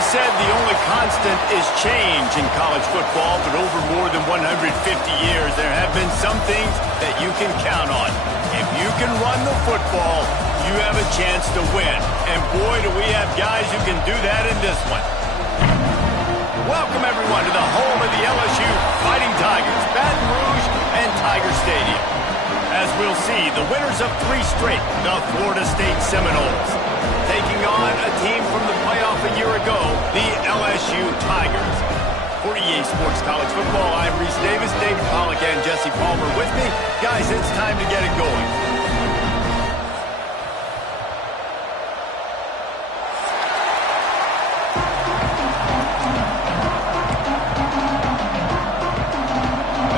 always said the only constant is change in college football, but over more than 150 years, there have been some things that you can count on. If you can run the football, you have a chance to win. And boy, do we have guys who can do that in this one. Welcome, everyone, to the home of the LSU Fighting Tigers, Baton Rouge and Tiger Stadium. As we'll see, the winners of 3 straight, the Florida State Seminoles, taking on a team from the playoff a year ago, the LSU Tigers. For EA Sports College Football, I'm Reese Davis, David Pollack, and Jesse Palmer with me. Guys, it's time to get it going.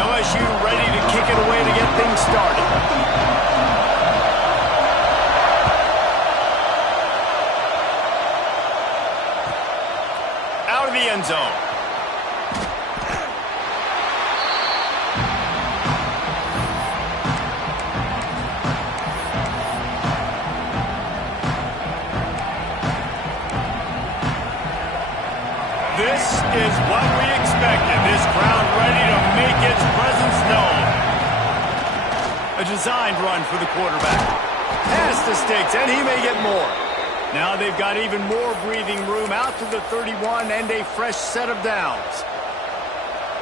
LSU ready to kick it away to get things started. Out of the end zone. This is what we expected. This crowd ready to make its presence known. A designed run for the quarterback. Pass to Sticks, and he may get more. Now they've got even more breathing room out to the 31 and a fresh set of downs.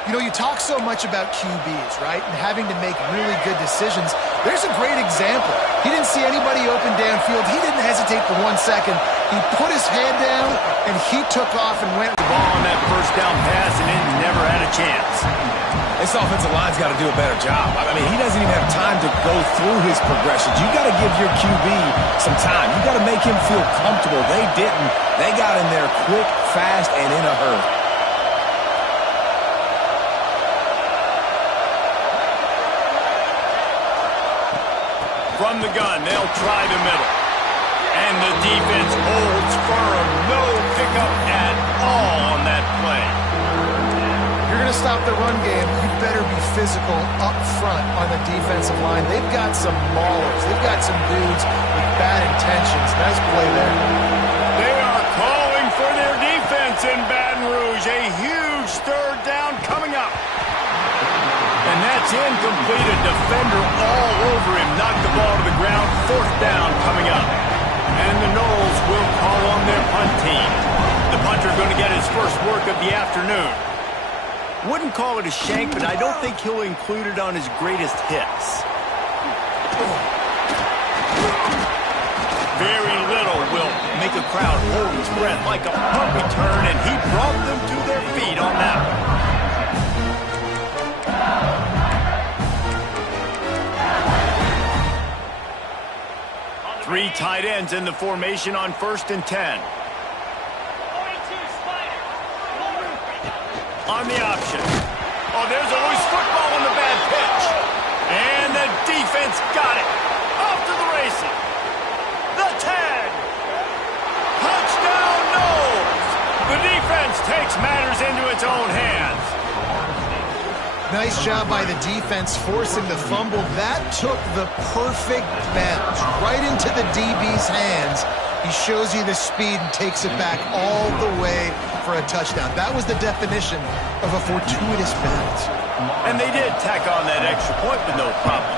You know, you talk so much about QBs, right? And having to make really good decisions. There's a great example. He didn't see anybody open downfield. He didn't hesitate for 1 second. He put his head down, and he took off and went. The ball on that first down pass, and it never had a chance. This offensive line's got to do a better job. I mean, he doesn't even have time to go through his progressions. You got to give your QB some time. You got to make him feel comfortable. They didn't. They got in there quick, fast, and in a hurry. From the gun, they'll try the middle. And the defense holds firm. No pickup at all on that play. You're going to stop the run game, you better be physical up front on the defensive line. They've got some maulers. They've got some dudes with bad intentions. Nice play there. They are calling for their defense in Baton Rouge. A huge 3rd down coming up. And that's incomplete. A defender all over him. Knocked the ball to the ground. 4th down coming up. And the Noles will call on their punt team. The punter going to get his first work of the afternoon. Wouldn't call it a shank, but I don't think he'll include it on his greatest hits. Very little will make a crowd hold its breath like a punt return, and he brought them to their feet on that one. 3 tight ends in the formation on 1st and 10. On the option. Oh, there's a loose football on the bad pitch. And the defense got it. Off to the races. The tag. Touchdown, Noles. The defense takes matters into its own hands. Nice job by the defense forcing the fumble. That took the perfect bend right into the DB's hands. He shows you the speed and takes it back all the way for a touchdown. That was the definition of a fortuitous bend. And they did tack on that extra point with no problem.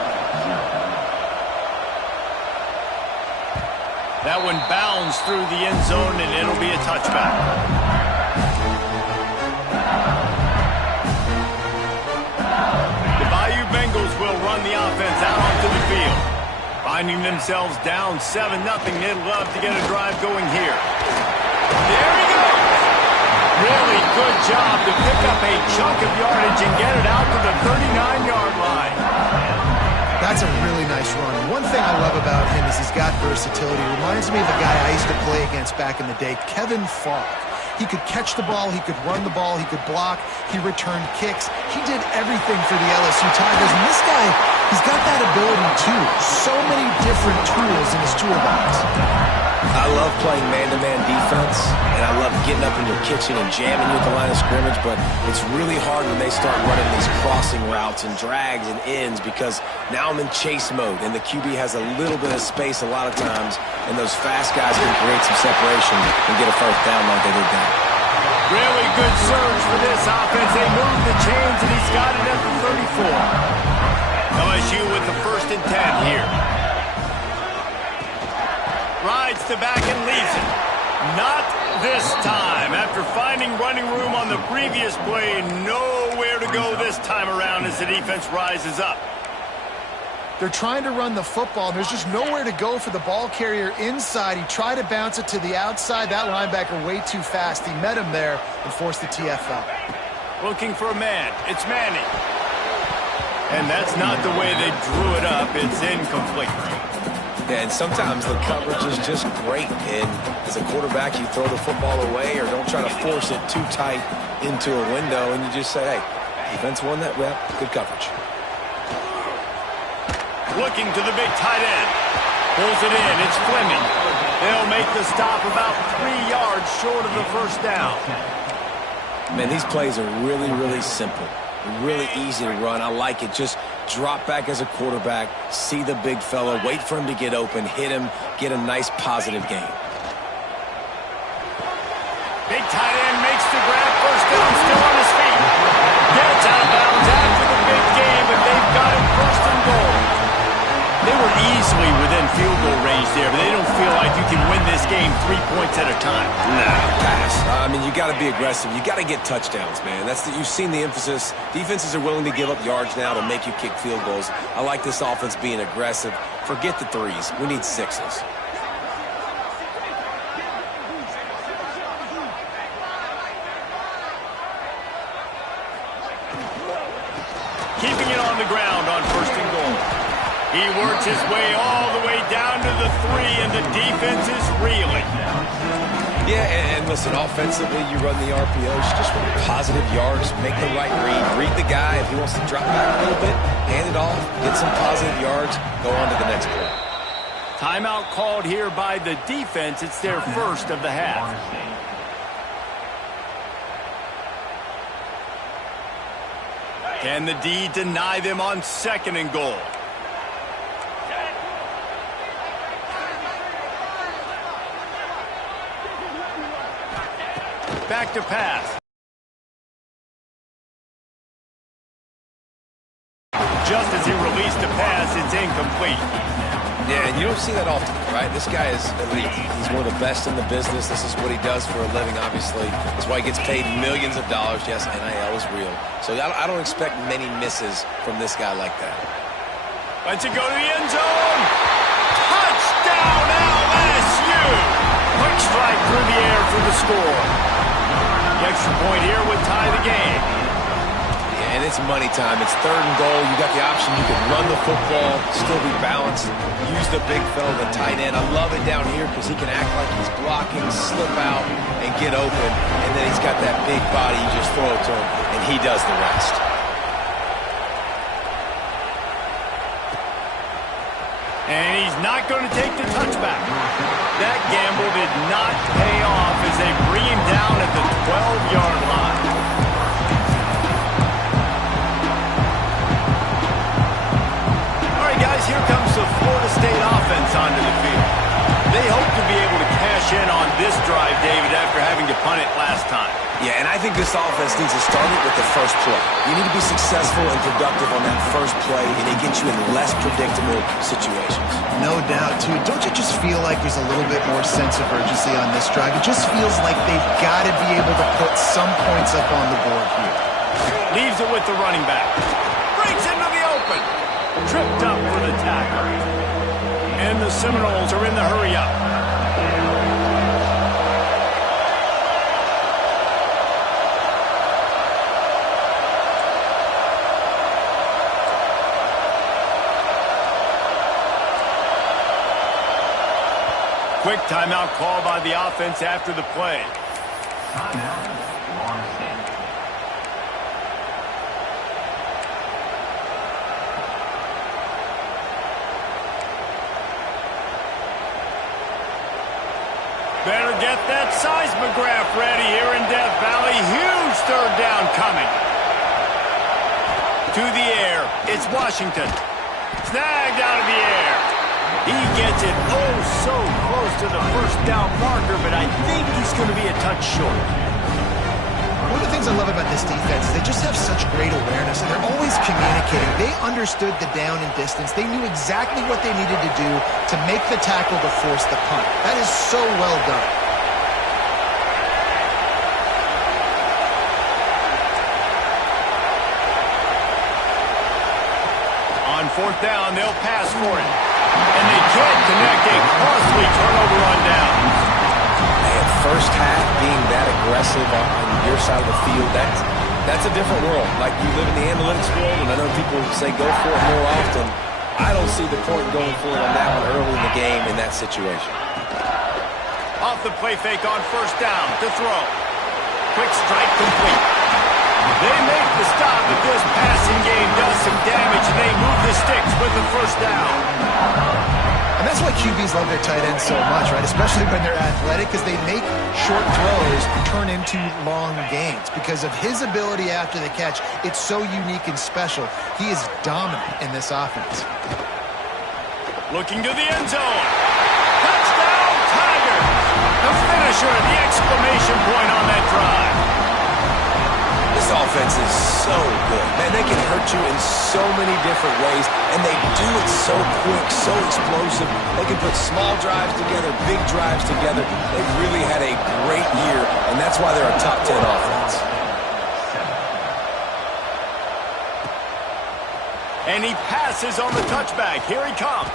That one bounds through the end zone, and it'll be a touchback. The Bayou Bengals will run the offense out onto the field. Finding themselves down 7-0, they'd love to get a drive going here. There he goes! Really good job to pick up a chunk of yardage and get it out to the 39-yard line. That's a really nice run. One thing I love about him is he's got versatility. Reminds me of a guy I used to play against back in the day, Kevin Falk. He could catch the ball, he could run the ball, he could block, he returned kicks. He did everything for the LSU Tigers, and this guy, he's got that ability too. So many different tools in his toolbox. I love playing man-to-man defense, and I love getting up in your kitchen and jamming you at the line of scrimmage, but it's really hard when they start running these crossing routes and drags and ends because now I'm in chase mode, and the QB has a little bit of space a lot of times, and those fast guys can create some separation and get a 1st down like they did there. Really good surge for this offense. They move the chains, and he's got it at the 34. LSU with the 1st and 10 here. Rides to back and leaves it. Not this time. After finding running room on the previous play, nowhere to go this time around as the defense rises up. They're trying to run the football, and there's just nowhere to go for the ball carrier inside. He tried to bounce it to the outside. That linebacker way too fast. He met him there and forced the TFL. Looking for a man. It's Manning. And that's not the way they drew it up. It's incomplete. And sometimes the coverage is just great. And as a quarterback, you throw the football away or don't try to force it too tight into a window, and you just say, hey, defense won that rep. Good coverage. Looking to the big tight end. Pulls it in. It's Fleming. They'll make the stop about 3 yards short of the 1st down. Man, these plays are really, really simple. Really easy to run. I like it. Just drop back as a quarterback, see the big fella, wait for him to get open, hit him, get a nice positive gain. Big tight end makes the grab. 1st down, still on his feet. Gets out of bounds after the big game, but they've got him 1st and goal. They were easily within field goal range there, but they don't feel like you can win this game 3 points at a time. Nah, pass. I mean, you got to be aggressive. You got to get touchdowns, man. You've seen the emphasis. Defenses are willing to give up yards now to make you kick field goals. I like this offense being aggressive. Forget the 3s. We need 6s. Keeping it on the ground on 1st and goal. He works his way all the way down to the 3, and the defense is reeling. Yeah, and listen, offensively, you run the RPOs, just run positive yards, make the right read the guy. If he wants to drop back a little bit, hand it off, get some positive yards, go on to the next play. Timeout called here by the defense. It's their 1st of the half. Can the D deny them on 2nd and goal? Back to pass. Just as he released the pass, it's incomplete. Yeah, and you don't see that often, right? This guy is elite. He's one of the best in the business. This is what he does for a living, obviously. That's why he gets paid millions of dollars. Yes, NIL is real. So I don't expect many misses from this guy like that. Lets it go to the end zone. Touchdown, LSU! Quick strike through the air for the score. The extra point here would tie the game. Yeah, and it's money time. It's 3rd and goal. You got the option. You can run the football, still be balanced, use the big fella, the tight end. I love it down here because he can act like he's blocking, slip out, and get open. And then he's got that big body. You just throw it to him, and he does the rest. And he's not going to take the touchback. That gamble did not pay off as they bring him down at the 12-yard line. All right, guys, here comes the Florida State offense onto the field. They hope to be able to cash in on this drive, David, after having to punt it last time. Yeah, and I think this offense needs to start it with the 1st play. You need to be successful and productive on that 1st play, and it gets you in less predictable situations. No doubt, too. Don't you just feel like there's a little bit more sense of urgency on this drive? It just feels like they've got to be able to put some points up on the board here. Leaves it with the running back. Breaks into the open. Tripped up for the tackle. And the Seminoles are in the hurry-up. Quick timeout call by the offense after the play. Better get that seismograph ready here in Death Valley. Huge 3rd down coming. To the air. It's Washington. Snagged out of the air. He gets it so close to the 1st down marker, but I think he's going to be a touch short. One of the things I love about this defense is they just have such great awareness, and they're always communicating. They understood the down and distance. They knew exactly what they needed to do to make the tackle to force the punt. That is so well done. On fourth down, they'll pass for it. And they can't connect a costly turnover on downs. Man, first half being that aggressive on your side of the field, that's a different world. Like, you live in the analytics world, and I know people say go for it more often. I don't see the point in going for it on that one early in the game in that situation. Off the play fake on first down to throw. Quick strike complete. They make the stop, but this passing game does some damage, and they move the sticks with the first down. And that's why QBs love their tight ends so much, right? Especially when they're athletic, because they make short throws turn into long gains. Because of his ability after the catch, it's so unique and special. He is dominant in this offense. Looking to the end zone. Touchdown, Tigers! The finisher, the exclamation point on that drive. This offense is so good. Man, they can hurt you in so many different ways, and they do it so quick, so explosive. They can put small drives together, big drives together. They've really had a great year, and that's why they're a top 10 offense. And he passes on the touchback. Here he comes.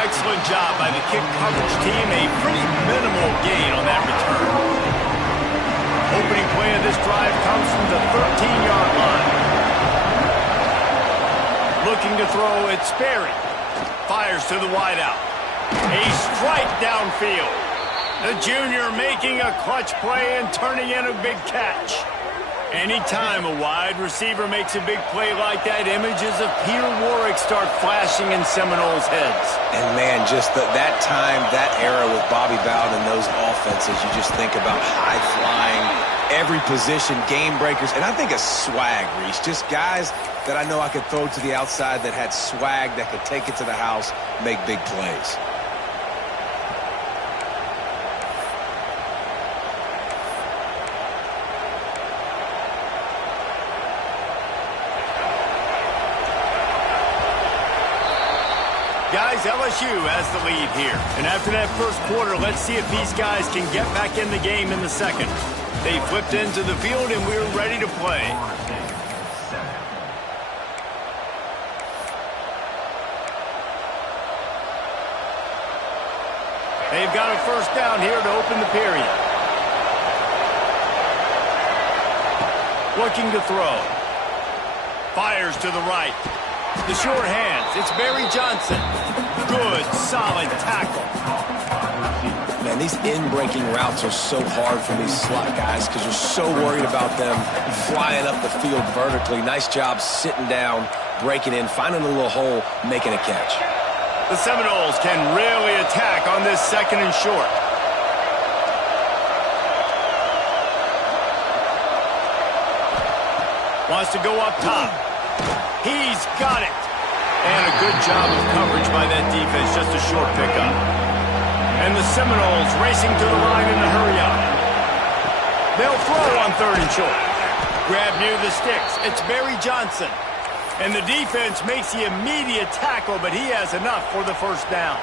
Excellent job by the kick coverage team. A pretty minimal gain on that return. Opening play of this drive comes from the 13-yard line. Looking to throw, it's Sperry. Fires to the wideout. A strike downfield. The junior making a clutch play and turning in a big catch. Anytime a wide receiver makes a big play like that, images of Peter Warrick start flashing in Seminoles' heads. And, man, just that time, that era with Bobby Bowden and those offenses, you just think about high-flying, every position, game breakers, and I think a swag, Reese. Just guys that I know I could throw to the outside that had swag, that could take it to the house, make big plays. Guys, LSU has the lead here. And after that first quarter, let's see if these guys can get back in the game in the second. They flipped into the field, and we're ready to play. They've got a first down here to open the period. Looking to throw. Fires to the right. The short hands, it's Barry Johnson. Good, solid tackle. Man, these in-breaking routes are so hard for these slot guys because you're so worried about them flying up the field vertically. Nice job sitting down, breaking in, finding a little hole, making a catch. The Seminoles can really attack on this second and short. Wants to go up top. He's got it. And a good job of coverage by that defense. Just a short pickup. And the Seminoles racing to the line in a hurry-up. They'll throw on third and short. Grab near the sticks. It's Barry Johnson. And the defense makes the immediate tackle, but he has enough for the first down.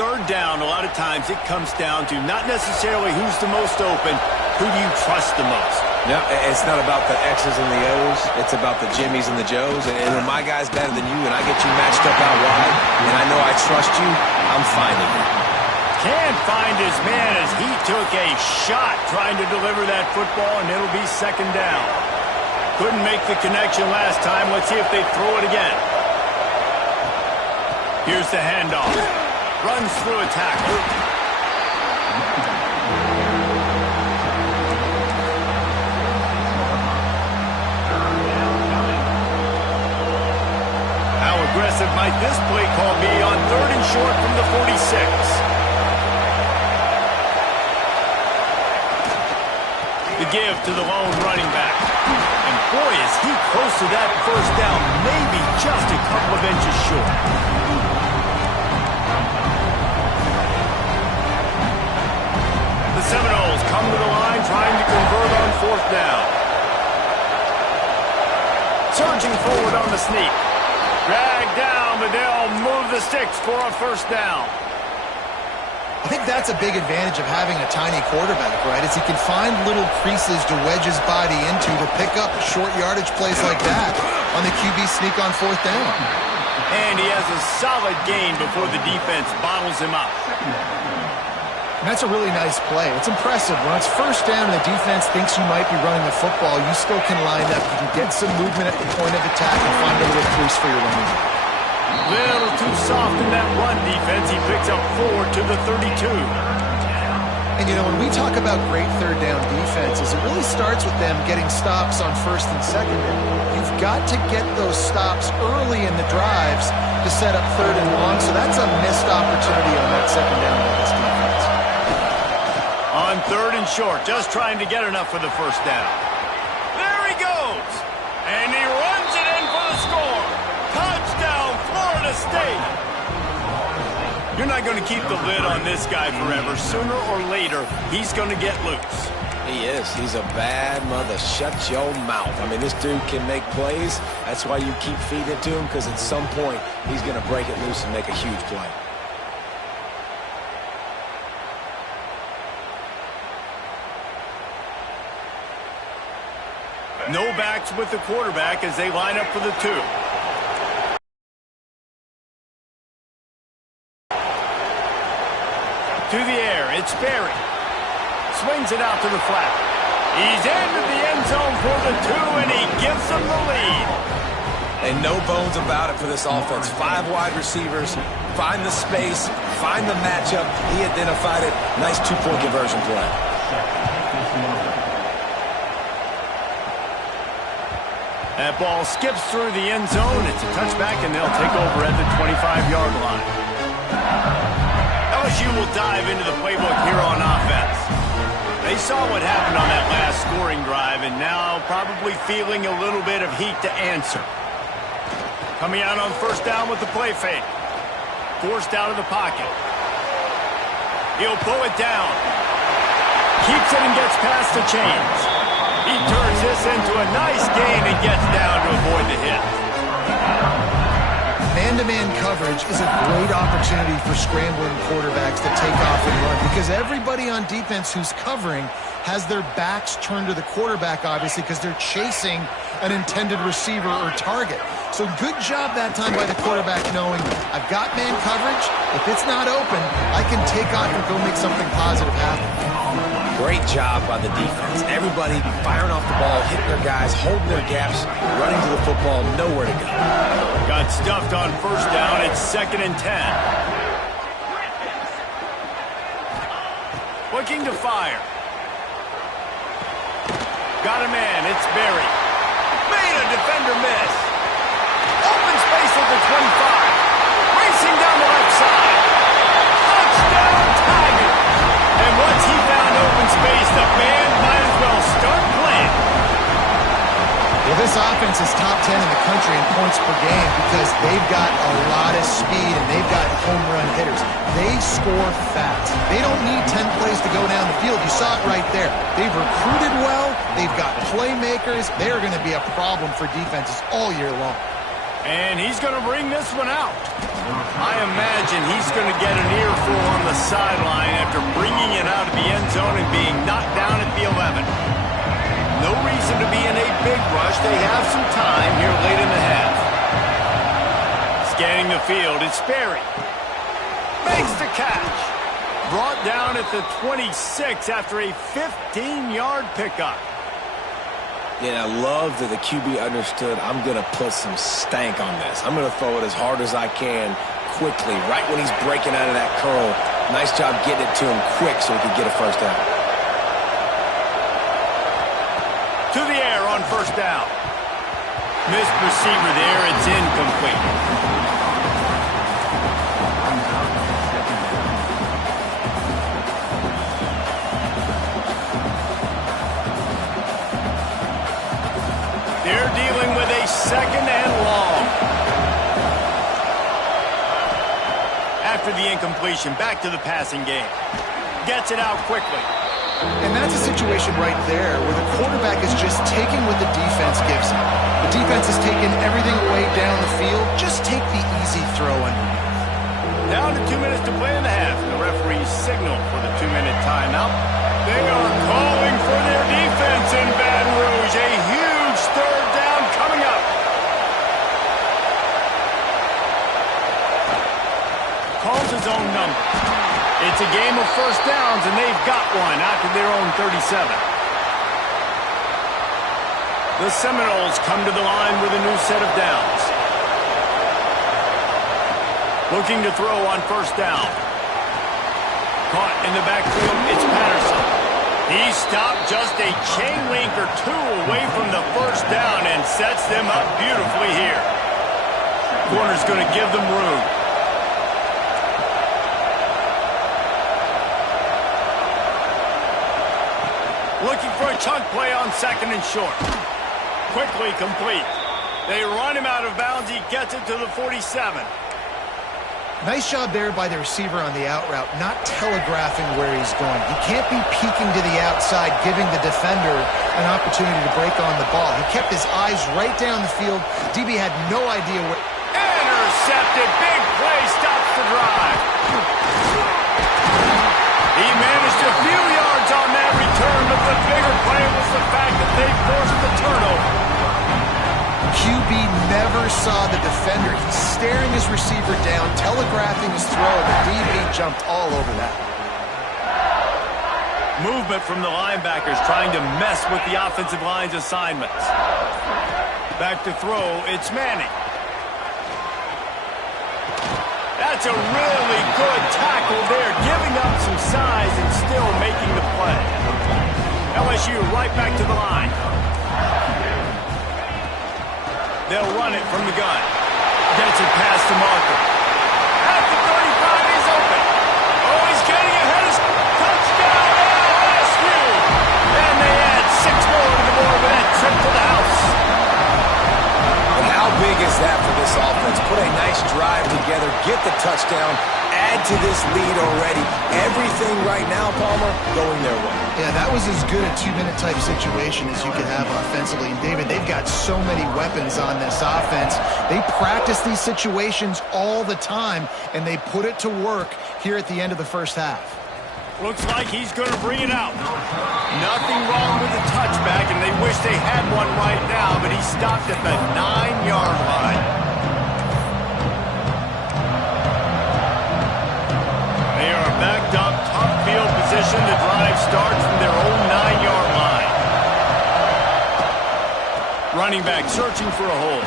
Third down, a lot of times it comes down to not necessarily who's the most open, who do you trust the most? No, it's not about the X's and the O's. It's about the Jimmies and the Joes. And when my guy's better than you and I get you matched up out wide, and I know I trust you, I'm finding you. Can't find his man as he took a shot trying to deliver that football, and it'll be second down. Couldn't make the connection last time. Let's see if they throw it again. Here's the handoff. Runs through a tackle. Aggressive might this play call be on third and short from the 46. The give to the lone running back. And boy, is he close to that first down, maybe just a couple of inches short. The Seminoles come to the line trying to convert on 4th down. Surging forward on the sneak. Dragged down, but they'll move the sticks for a 1st down. I think that's a big advantage of having a tiny quarterback, right? Is he can find little creases to wedge his body into to pick up short yardage plays like that on the QB sneak on 4th down. And he has a solid gain before the defense bottles him up. And that's a really nice play. It's impressive. When it's 1st down and the defense thinks you might be running the football, you still can line up. You can get some movement at the point of attack and find a little crease for your running back. Little too soft in that run defense. He picks up 4 to the 32. And, you know, when we talk about great 3rd down defenses, it really starts with them getting stops on 1st and 2nd down. You've got to get those stops early in the drives to set up 3rd and long, so that's a missed opportunity on that 2nd down by this defense. On 3rd and short, just trying to get enough for the 1st down. There he goes! And he runs it in for the score! Touchdown, Florida State! You're not going to keep the lid on this guy forever. Sooner or later, he's going to get loose. He is. He's a bad mother. Shut your mouth. I mean, this dude can make plays. That's why you keep feeding it to him, because at some point, he's going to break it loose and make a huge play. No backs with the quarterback as they line up for the 2. To the air, it's Berry. Swings it out to the flat. He's into the end zone for the 2, and he gives them the lead. And no bones about it for this offense. 5 wide receivers, find the space, find the matchup. He identified it. Nice 2-point conversion play. That ball skips through the end zone. It's a touchback, and they'll take over at the 25-yard line. LSU will dive into the playbook here on offense. They saw what happened on that last scoring drive, and now probably feeling a little bit of heat to answer. Coming out on 1st down with the play fake. Forced out of the pocket. He'll pull it down. Keeps it and gets past the chains. He turns this into a nice gain and gets down to avoid the hit. Man-to-man coverage is a great opportunity for scrambling quarterbacks to take off and run, because everybody on defense who's covering has their backs turned to the quarterback, obviously, because they're chasing an intended receiver or target. So good job that time by the quarterback knowing, I've got man coverage. If it's not open, I can take off and go make something positive happen. Great job by the defense. Everybody firing off the ball, hitting their guys, holding their gaps, running to the football, nowhere to go. Got stuffed on 1st down. It's 2nd and 10. Looking to fire. Got a man. It's Berry. Made a defender miss. Open space at the 25. Racing down the left side. Touchdown, Tiger. And once he found open space, the band might as well start playing. Well, this offense is top 10 in the country in points per game because they've got a lot of speed and they've got home run hitters. They score fast. They don't need 10 plays to go down the field. You saw it right there. They've recruited well. They've got playmakers. They're going to be a problem for defenses all year long. And he's going to bring this one out. I imagine he's going to get an earful on the sideline after bringing it out of the end zone and being knocked down at the 11. No reason to be in a big rush. They have some time here late in the half. Scanning the field, it's Berry. Makes the catch. Brought down at the 26 after a 15-yard pickup. Yeah, I love that the QB understood I'm going to put some stank on this. I'm going to throw it as hard as I can quickly, right when he's breaking out of that curl. Nice job getting it to him quick so he could get a 1st down. To the air on 1st down. Missed receiver there. It's incomplete. They're dealing with a 2nd and long. After the incompletion, back to the passing game. Gets it out quickly. And that's a situation right there where the quarterback is just taking what the defense gives him. The defense is taking everything away down the field. Just take the easy throw underneath. Down to 2 minutes to play in the half. The referees signal for the 2-minute timeout. They are calling for their defense in Baton Rouge. A huge third down coming up. Calls his own number. It's a game of first downs, and they've got one after their own 37. The Seminoles come to the line with a new set of downs. Looking to throw on first down. Caught in the backfield, it's Patterson. He stopped just a chain link or two away from the first down and sets them up beautifully here. Corner's going to give them room. Looking for a chunk play on second and short. Quickly complete. They run him out of bounds. He gets it to the 47. Nice job there by the receiver on the out route, not telegraphing where he's going. He can't be peeking to the outside, giving the defender an opportunity to break on the ball. He kept his eyes right down the field. DB had no idea where... Intercepted. Big play. Stops the drive. He managed a few yards on that return, but the bigger play was the fact that they forced the turnover. QB never saw the defender. He's staring his receiver down, telegraphing his throw. The DB jumped all over that. Movement from the linebackers trying to mess with the offensive line's assignments. Back to throw, it's Manning. That's a really good tackle there, giving up some size and still making the play. LSU right back to the line. They'll run it from the gun. Gets it past the marker. At the 35, he's open. Oh, he's getting ahead of touchdown LSU. And they add 6 more to the board with that trip to the house. And how big is that for this offense? Put a nice drive together, get the touchdown, add to this lead already. Everything right now, Palmer, going their way. Yeah, that was as good a 2-minute type situation as you could have offensively. And David, they've got so many weapons on this offense. They practice these situations all the time, and they put it to work here at the end of the first half. Looks like he's going to bring it out. Nothing wrong with the touchback, and they wish they had one right now, but he stopped at the 9-yard line. They are backed up, top field position. The drive starts from their own 9-yard line. Running back searching for a hole.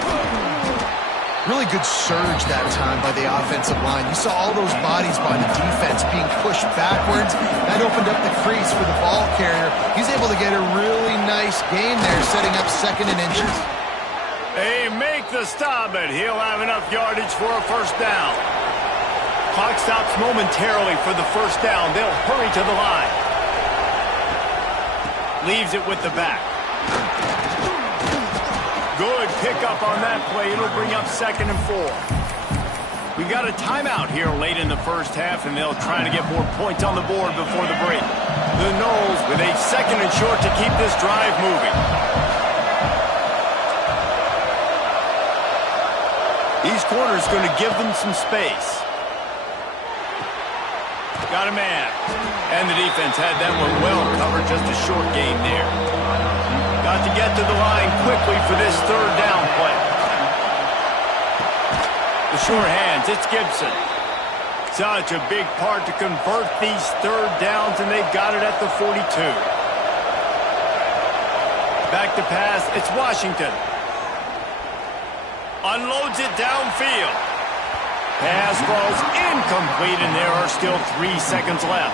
Really good surge that time by the offensive line. You saw all those bodies by the defense being pushed backwards. That opened up the crease for the ball carrier. He's able to get a really nice gain there, setting up second and inches. They make the stop, but he'll have enough yardage for a first down. Clock stops momentarily for the first down. They'll hurry to the line. Leaves it with the back. Good pickup on that play. It'll bring up second and 4. We got a timeout here late in the first half, and they'll try to get more points on the board before the break. The Noles with a second and short to keep this drive moving. These corners going to give them some space. Got a man. And the defense had that one well covered. Just a short gain there. Got to get to the line quickly for this third down play. The short hands, it's Gibson. Such a big part to convert these third downs, and they've got it at the 42. Back to pass, it's Washington. Unloads it downfield. Pass falls incomplete, and there are still 3 seconds left.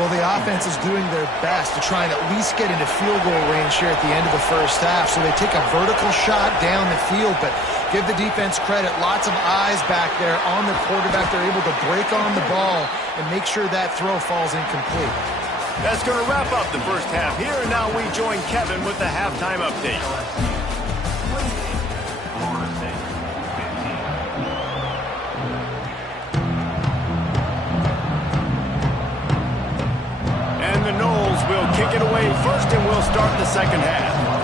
Well, the offense is doing their best to try and at least get into field goal range here at the end of the first half. So they take a vertical shot down the field, but give the defense credit. Lots of eyes back there on the quarterback. They're able to break on the ball and make sure that throw falls incomplete. That's going to wrap up the first half here, and now we join Kevin with the halftime update. The Noles will kick it away first, and we'll start the second half.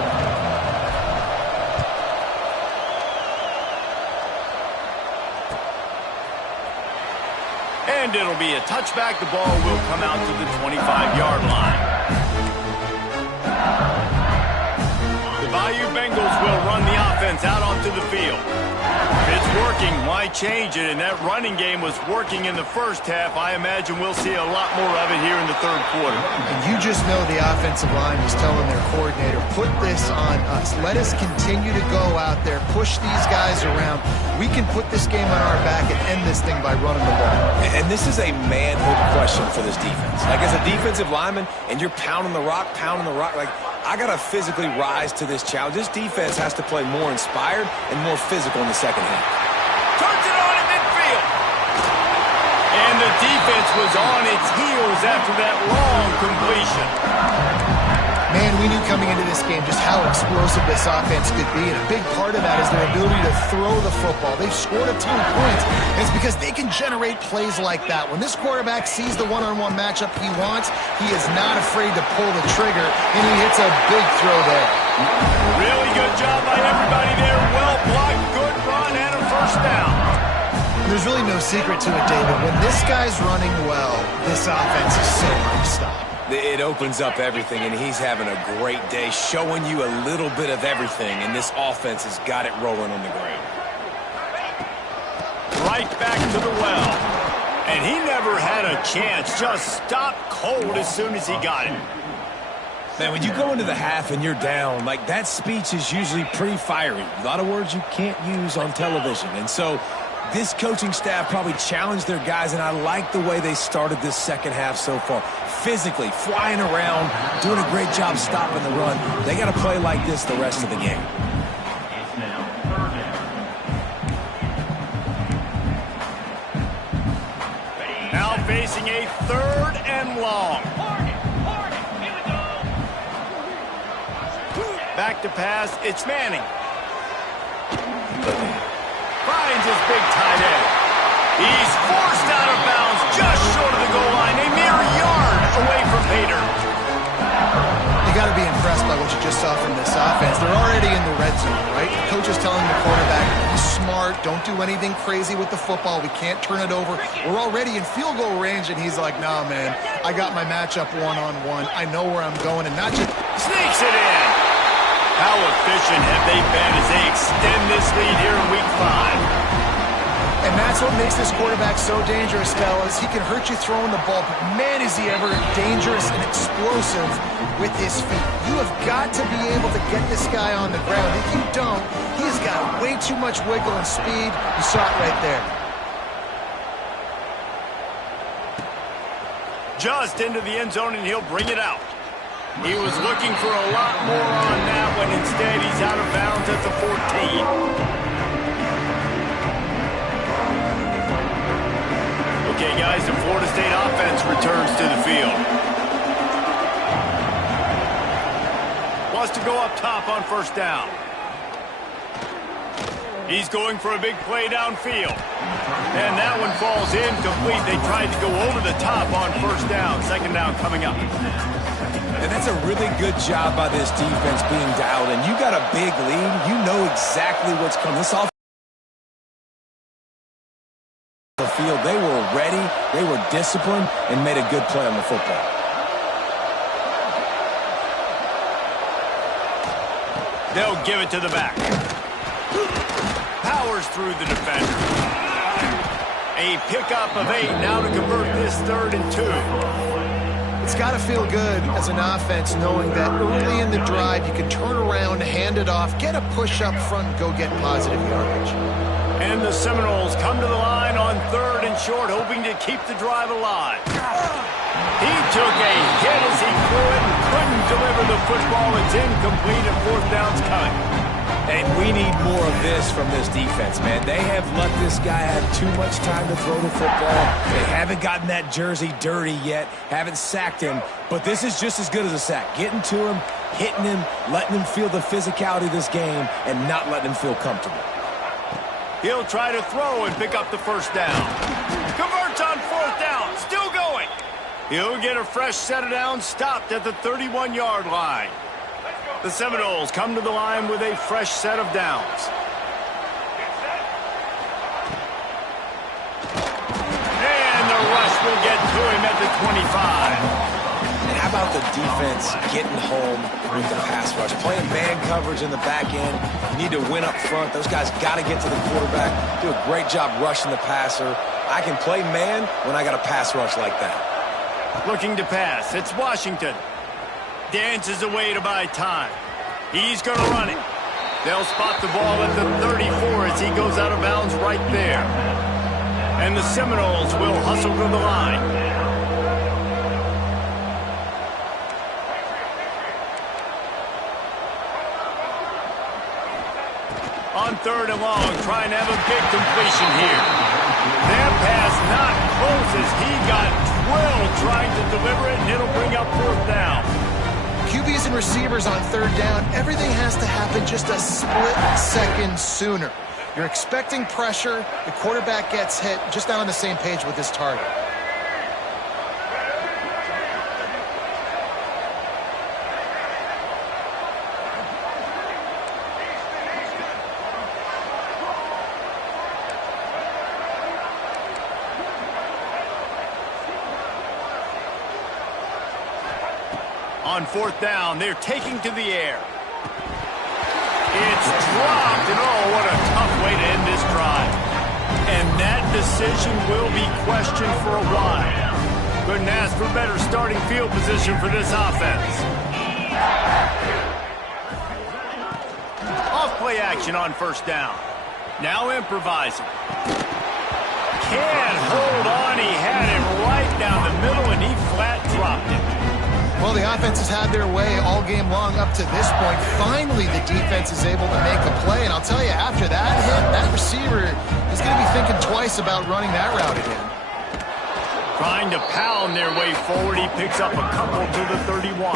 And it'll be a touchback. The ball will come out to the 25-yard line. The Bayou Bengals will run the offense out onto the field. It's working. Why change it? And that running game was working in the first half. I imagine we'll see a lot more of it here in the third quarter. And you just know the offensive line was telling their coordinator, put this on us. Let us continue to go out there, push these guys around. We can put this game on our back and end this thing by running the ball. And this is a manhood question for this defense. Like, as a defensive lineman, and you're pounding the rock, like, I got to physically rise to this challenge. This defense has to play more inspired and more physical in the second half. Turns it on in midfield. And the defense was on its heels after that long completion. Man, we knew coming into this game just how explosive this offense could be, and a big part of that is their ability to throw the football. They've scored a ton of points, and it's because they can generate plays like that. When this quarterback sees the one-on-one matchup he wants, he is not afraid to pull the trigger, and he hits a big throw there. Really good job by everybody there. Well blocked, good run, and a first down. There's really no secret to it, David. When this guy's running well, this offense is so hard to stop. It opens up everything, and he's having a great day, showing you a little bit of everything, and this offense has got it rolling on the ground. Right back to the well. And he never had a chance. Just stopped cold as soon as he got it. Man, when you go into the half and you're down, like, that speech is usually pretty fiery. A lot of words you can't use on television, and so this coaching staff probably challenged their guys, and I like the way they started this second half so far. Physically, flying around, doing a great job stopping the run. They got to play like this the rest of the game. Now facing a third and long. Back to pass, it's Manning. Finds his big tight end. He's forced out of bounds just short of the goal line, a mere yard away from Pater. You got to be impressed by what you just saw from this offense. They're already in the red zone, right? The coach is telling the quarterback, be smart, don't do anything crazy with the football. We can't turn it over. We're already in field goal range, and he's like, nah, man, I got my matchup one-on-one. I know where I'm going, and not just... Sneaks it in. How efficient have they been as they extend this lead here in Week 5? And that's what makes this quarterback so dangerous, fellas. He can hurt you throwing the ball, but man, is he ever dangerous and explosive with his feet. You have got to be able to get this guy on the ground. If you don't, he's got way too much wiggle and speed. You saw it right there. Just into the end zone, and he'll bring it out. He was looking for a lot more on that one. Instead, he's out of bounds at the 14. Okay, guys, the Florida State offense returns to the field. Wants to go up top on first down. He's going for a big play downfield. And that one falls incomplete. They tried to go over the top on first down. Second down coming up. And that's a really good job by this defense being dialed in. You got a big lead. You know exactly what's coming. This offense the field, they were ready, they were disciplined, and made a good play on the football. They'll give it to the back. Powers through the defender. A pickup of 8 now to convert this 3rd and 2. It's got to feel good as an offense knowing that early in the drive you can turn around, hand it off, get a push up front, and go get positive yardage. And the Seminoles come to the line on 3rd and short, hoping to keep the drive alive. He took a hit as he threw it and couldn't deliver the football. It's incomplete and 4th down's coming. And we need more of this from this defense, man. They have let this guy have too much time to throw the football. They haven't gotten that jersey dirty yet, haven't sacked him, but this is just as good as a sack. Getting to him, hitting him, letting him feel the physicality of this game, and not letting him feel comfortable. He'll try to throw and pick up the first down. Converts on 4th down, still going. He'll get a fresh set of downs stopped at the 31-yard line. The Seminoles come to the line with a fresh set of downs. And the rush will get to him at the 25. And how about the defense getting home with the pass rush? Playing man coverage in the back end. You need to win up front. Those guys got to get to the quarterback. Do a great job rushing the passer. I can play man when I got a pass rush like that. Looking to pass. It's Washington. Dances away to buy time. He's going to run it. They'll spot the ball at the 34 as he goes out of bounds right there. And the Seminoles will hustle to the line. On 3rd and long, trying to have a big completion here. Their pass not close as he got drilled trying to deliver it, and it'll bring up 4th down. QBs and receivers on 3rd down, everything has to happen just a split second sooner. You're expecting pressure, the quarterback gets hit, just not on the same page with his target. On 4th down, they're taking to the air. It's dropped, and oh, what a tough way to end this drive. And that decision will be questioned for a while. Couldn't ask for better starting field position for this offense. Off play action on 1st down. Now improvising. Can't hold on. He had it right down the middle, and he flat dropped it. Well, the offense has had their way all game long up to this point. Finally, the defense is able to make a play. And I'll tell you, after that hit, that receiver is going to be thinking twice about running that route again. Trying to pound their way forward. He picks up a couple to the 31.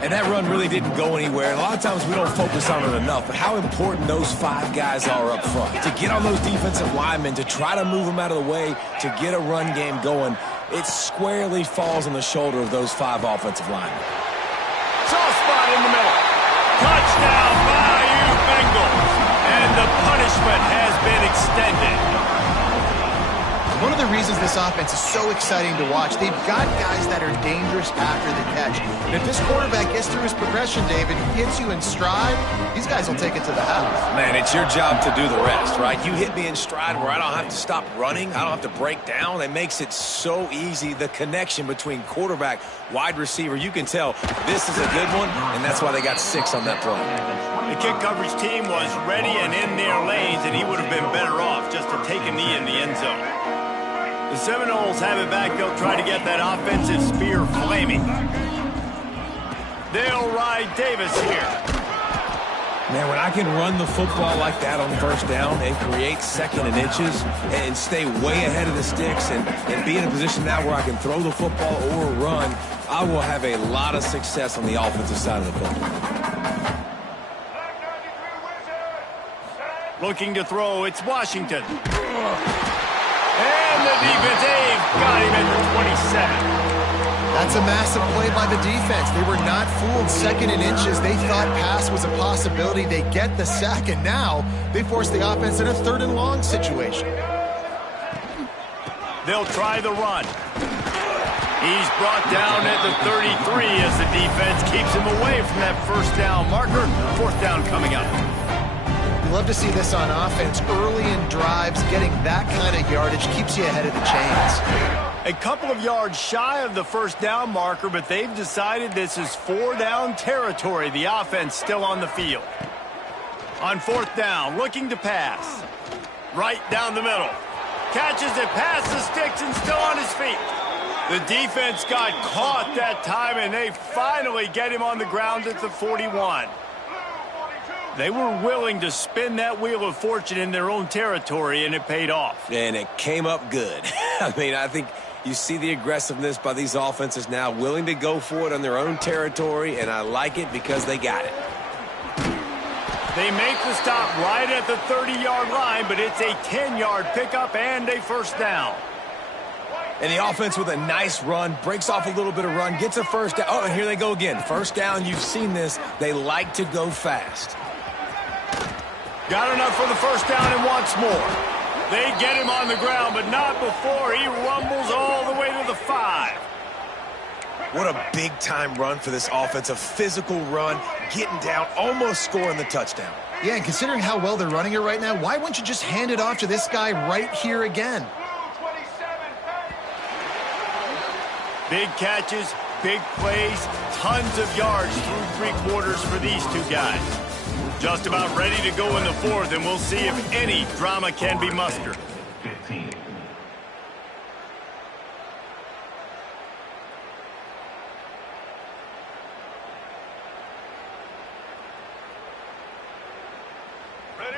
And that run really didn't go anywhere. And a lot of times we don't focus on it enough, but how important those 5 guys are up front. To get on those defensive linemen, to try to move them out of the way, to get a run game going, it squarely falls on the shoulder of those 5 offensive linemen. Soft spot in the middle. Touchdown, Bayou Bengals. And the punishment has been extended. One of the reasons this offense is so exciting to watch, they've got guys that are dangerous after the catch. And if this quarterback gets through his progression, David, hits you in stride, these guys will take it to the house. Man, it's your job to do the rest, right? You hit me in stride where I don't have to stop running. I don't have to break down. It makes it so easy, the connection between quarterback, wide receiver. You can tell this is a good one, and that's why they got 6 on that play. The kick coverage team was ready and in their lanes, and he would have been better off just to take a knee in the end zone. The Seminoles have it back. They'll try to get that offensive spear flaming. They'll ride Davis here. Man, when I can run the football like that on 1st down and create 2nd and inches and stay way ahead of the sticks and be in a position now where I can throw the football or run, I will have a lot of success on the offensive side of the football. Looking to throw, it's Washington. And the defense, they've got him at the 27. That's a massive play by the defense. They were not fooled. 2nd and inches. They thought pass was a possibility. They get the sack, and now they force the offense in a 3rd and long situation. They'll try the run. He's brought down at the 33 as the defense keeps him away from that 1st down marker. 4th down coming up. Love to see this on offense. Early in drives, getting that kind of yardage keeps you ahead of the chains. A couple of yards shy of the 1st down marker, but they've decided this is 4 down territory. The offense still on the field. On 4th down, looking to pass. Right down the middle. Catches it past the sticks and still on his feet. The defense got caught that time, and they finally get him on the ground at the 41. They were willing to spin that wheel of fortune in their own territory, and it paid off. And it came up good. I mean, I think you see the aggressiveness by these offenses now, willing to go for it on their own territory, and I like it because they got it. They make the stop right at the 30-yard line, but it's a 10-yard pickup and a 1st down. And the offense with a nice run, breaks off a little bit of run, gets a first down. Oh, and here they go again. First down, you've seen this. They like to go fast. Got enough for the first down and wants more. They get him on the ground, but not before he rumbles all the way to the 5. What a big-time run for this offense. A physical run, getting down, almost scoring the touchdown. Yeah, and considering how well they're running it right now, why wouldn't you just hand it off to this guy right here again? Big catches, big plays, tons of yards through 3 quarters for these two guys. Just about ready to go in the 4th, and we'll see if any drama can be mustered. 15.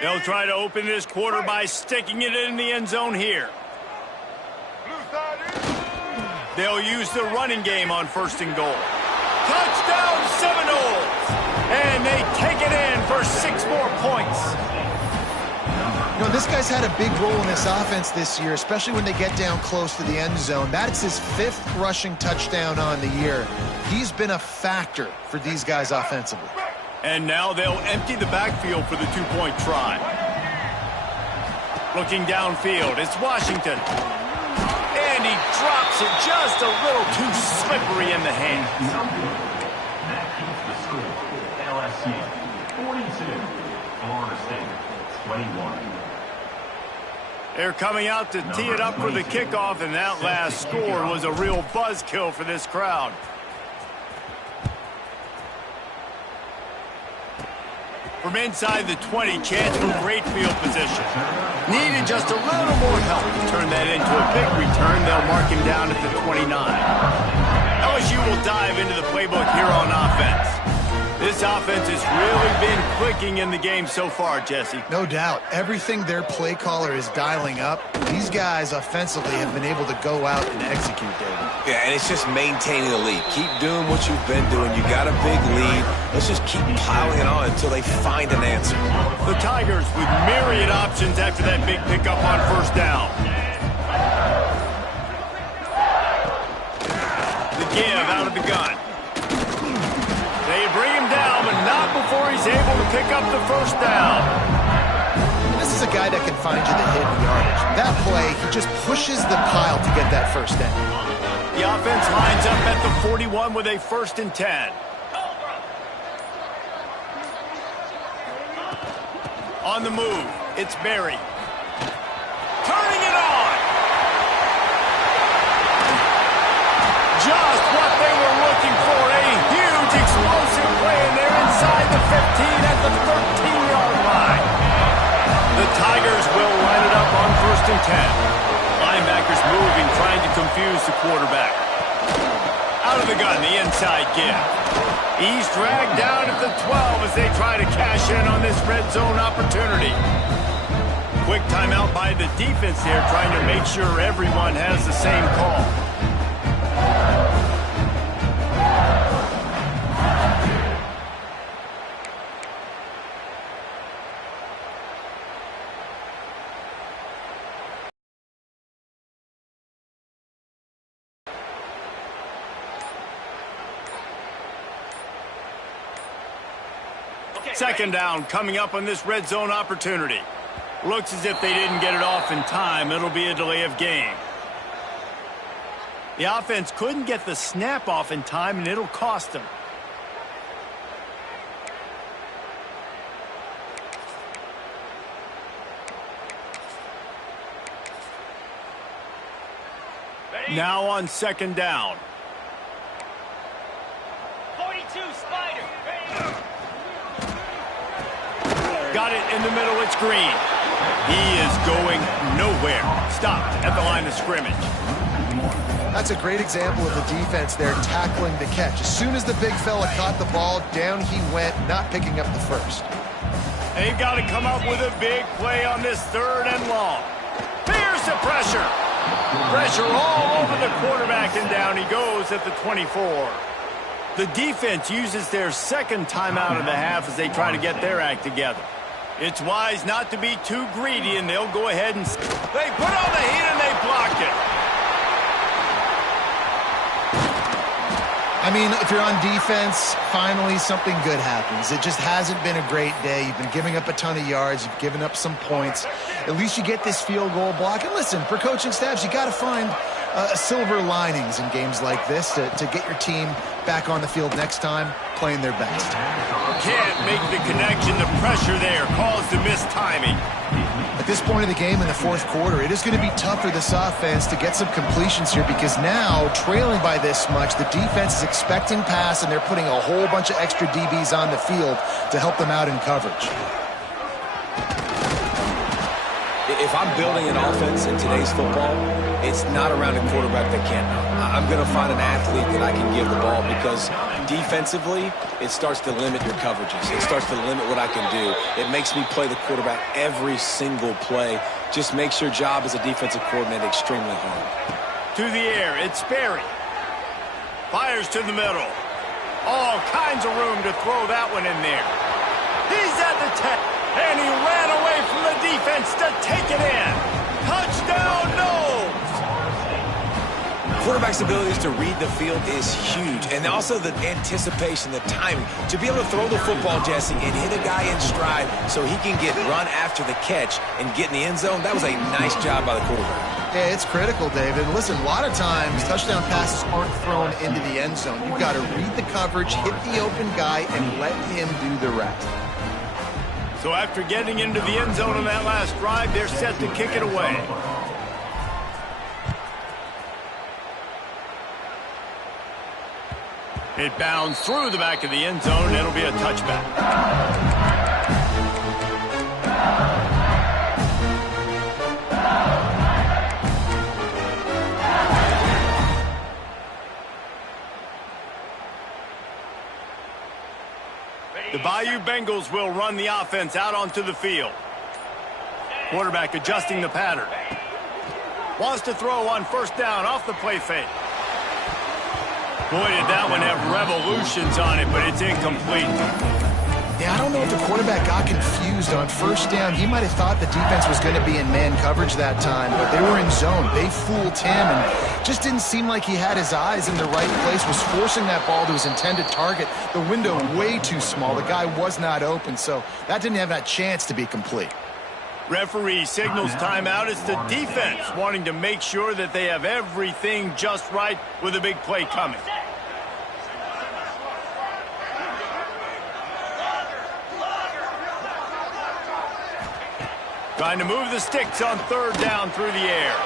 They'll try to open this quarter by sticking it in the end zone here. They'll use the running game on 1st and goal. Touchdown Seminoles! And they take it in for 6 more points. You know, this guy's had a big role in this offense this year, especially when they get down close to the end zone. That's his 5th rushing touchdown on the year. He's been a factor for these guys offensively. And now they'll empty the backfield for the 2-point try. Looking downfield, it's Washington. And he drops it just a little too slippery in the hands. That keeps the score. LSU 42, Florida State 21. They're coming out to tee it up for the kickoff, and that last score was a real buzzkill for this crowd. From inside the 20, chance for great field position. Needed just a little more help to turn that into a big return. They'll mark him down at the 29. LSU will dive into the playbook here on offense. This offense has really been clicking in the game so far, Jesse. No doubt. Everything their play caller is dialing up, these guys offensively have been able to go out and execute, David. Yeah, and it's just maintaining the lead. Keep doing what you've been doing. You got a big lead. Let's just keep piling it on until they find an answer. The Tigers with myriad options after that big pickup on 1st down. The give out of the gun. They bring him down, but not before he's able to pick up the 1st down. This is a guy that can find you the hidden yardage. That play, he just pushes the pile to get that 1st down. The offense lines up at the 41 with a 1st and 10. On the move, it's Berry. Turning it on! Just what they were looking for, a huge explosive play, and they're inside the 15 at the 13-yard line. The Tigers will line it up on 1st and 10. Linebackers moving, trying to confuse the quarterback. Out of the gun, the inside give. He's dragged down at the 12 as they try to cash in on this red zone opportunity. Quick timeout by the defense there, trying to make sure everyone has the same call. Second down coming up on this red zone opportunity. Looks as if they didn't get it off in time. It'll be a delay of game. The offense couldn't get the snap off in time, and it'll cost them. Now on 2nd down. 42 Spider. Got it in the middle, it's Green. He is going nowhere. Stopped at the line of scrimmage. That's a great example of the defense there tackling the catch. As soon as the big fella caught the ball, down he went, not picking up the 1st. They've got to come up with a big play on this 3rd and long. Here's the pressure. Pressure all over the quarterback, and down he goes at the 24. The defense uses their 2nd timeout of the half as they try to get their act together. It's wise not to be too greedy, and they'll go ahead and... They put on the heat, and they blocked it. I mean, if you're on defense, finally something good happens. It just hasn't been a great day. You've been giving up a ton of yards. You've given up some points. At least you get this field goal block. And listen, for coaching staffs, you got to find silver linings in games like this to get your team back on the field next time playing their best. Can't make the connection. The pressure there caused the missed timing. At this point of the game in the fourth quarter, it is going to be tough for this offense to get some completions here because now, trailing by this much, the defense is expecting pass and they're putting a whole bunch of extra DBs on the field to help them out in coverage. If I'm building an offense in today's football, it's not around a quarterback that can't run. I'm going to find an athlete that I can give the ball because defensively, it starts to limit your coverages. It starts to limit what I can do. It makes me play the quarterback every single play. Just makes your job as a defensive coordinator extremely hard. To the air, it's Sperry. Fires to the middle. All kinds of room to throw that one in there. He's at the 10. And he ran away from the defense to take it in. Touchdown, no! Quarterback's abilities to read the field is huge. And also the anticipation, the timing. To be able to throw the football, Jesse, and hit a guy in stride so he can get run after the catch and get in the end zone, that was a nice job by the quarterback. Yeah, it's critical, David. Listen, a lot of times touchdown passes aren't thrown into the end zone. You've got to read the coverage, hit the open guy, and let him do the rest. So after getting into the end zone on that last drive, they're set to kick it away. It bounds through the back of the end zone, and it'll be a touchback. The Bayou Bengals will run the offense out onto the field. Quarterback adjusting the pattern. Wants to throw on first down off the play fake. Boy, did that one have revolutions on it, but it's incomplete. Yeah, I don't know if the quarterback got confused on first down. He might have thought the defense was going to be in man coverage that time, but they were in zone. They fooled him and just didn't seem like he had his eyes in the right place, was forcing that ball to his intended target. The window way too small. The guy was not open, so that didn't have that chance to be complete. Referee signals timeout. It's the defense wanting to make sure that they have everything just right with a big play coming. Trying to move the sticks on third down through the air.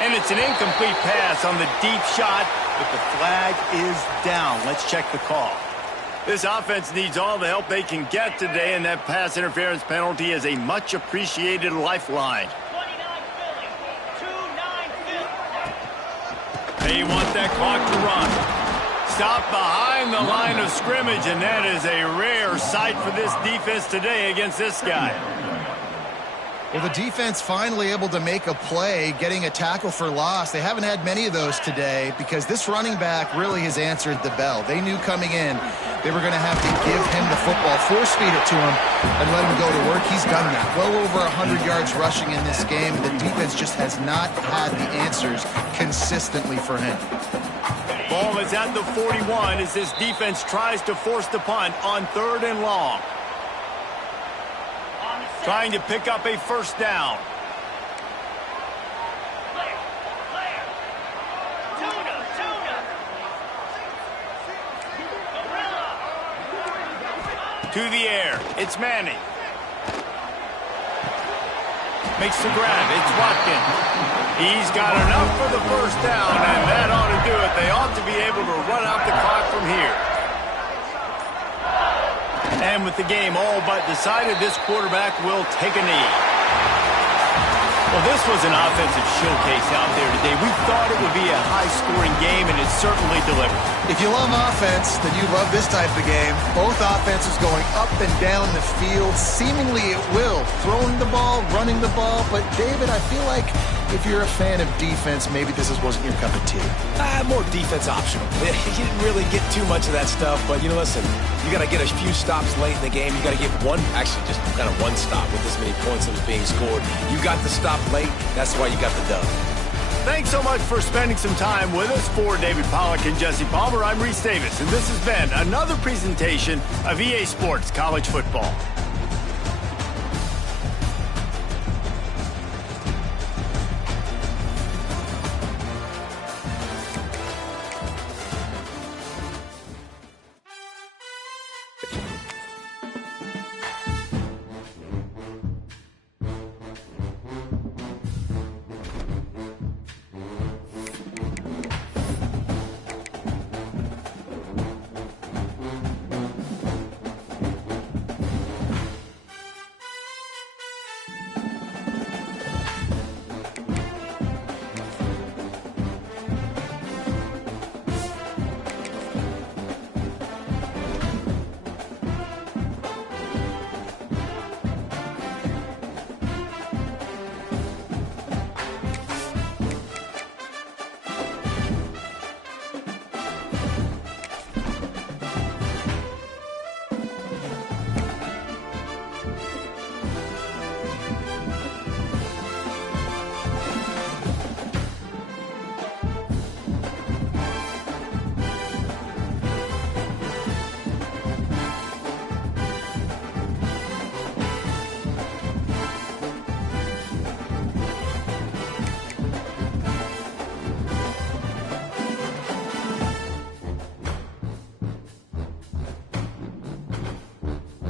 And it's an incomplete pass on the deep shot, but the flag is down. Let's check the call. This offense needs all the help they can get today, and that pass interference penalty is a much appreciated lifeline. 29 Philly. 2-9 Philly. They want that clock to run. Stop behind the line of scrimmage, and that is a rare sight for this defense today against this guy. Well, the defense finally able to make a play, getting a tackle for loss. They haven't had many of those today because this running back really has answered the bell. They knew coming in they were going to have to give him the football, force feed it to him, and let him go to work. He's done that. Well over 100 yards rushing in this game. The defense just has not had the answers consistently for him. Ball is at the 41 as this defense tries to force the punt on third and long. Trying to pick up a first down. To the air. It's Manning. Makes the grab. It's Watkins. He's got enough for the first down, and that ought to do it. They ought to be able to run out the clock from here. And with the game all but decided, this quarterback will take a knee. Well, this was an offensive showcase out there today. We thought it would be a high-scoring game, and it certainly delivered. If you love offense, then you love this type of game. Both offenses going up and down the field, seemingly at will. Throwing the ball, running the ball. But, David, I feel like if you're a fan of defense, maybe this wasn't your cup of tea. More defense optional. You didn't really get too much of that stuff, but, you know, listen, you got to get a few stops late in the game. You got to get one, actually just kind of one stop with this many points that was being scored. You got the stop late. That's why you got the dub. Thanks so much for spending some time with us. For David Pollack and Jesse Palmer, I'm Reese Davis, and this has been another presentation of EA Sports College Football.